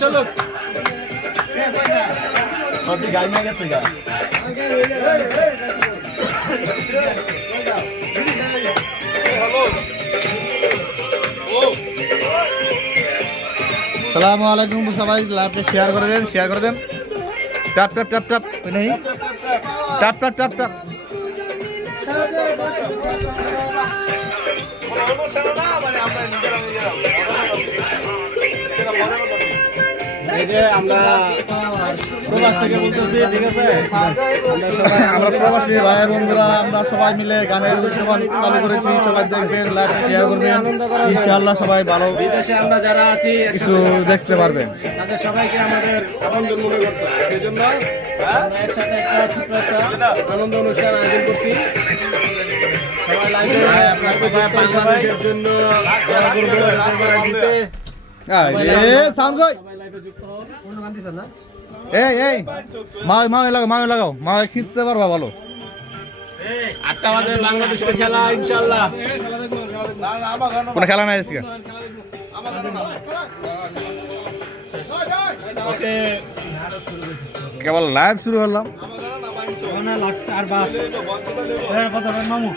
চলো সবই গাই না গেছে গা সালামু আলাইকুম সবাই লাইভে শেয়ার করে দেন ট্যাপ ট্যাপ ট্যাপ ট্যাপ नहीं ট্যাপ ট্যাপ ট্যাপ ট্যাপ আমরা প্রবাস থেকে বলতেছি ঠিক আছে আমরা প্রবাসী ভাই বন্ধুরা আমরা সবাই মিলে গানের অনুষ্ঠান চালু করেছি সবাই দেখবেন লাইভ শেয়ার করবেন ইনশাআল্লাহ সবাই ভালো বিদেশে আমরা যারা আছি কিছু দেখতে পারবেন তাদের সবাইকে আমাদের আপনজন মনে করতে হয় সেজন্য আমরা একসাথে একটা ছোট্ট একটা আনন্দ অনুষ্ঠান আয়োজন করছি সবাই লাইভে বাংলাদেশের জন্য সাউন্ড কই এই মাও লাগাও মা খিঁচতে পারবা ভালো 8টা বাজে বাংলাদেশের খেলা ইনশাআল্লাহ কোনো খেলা নাই আজকে ওকে কেবল লাইভ শুরু করলাম মামু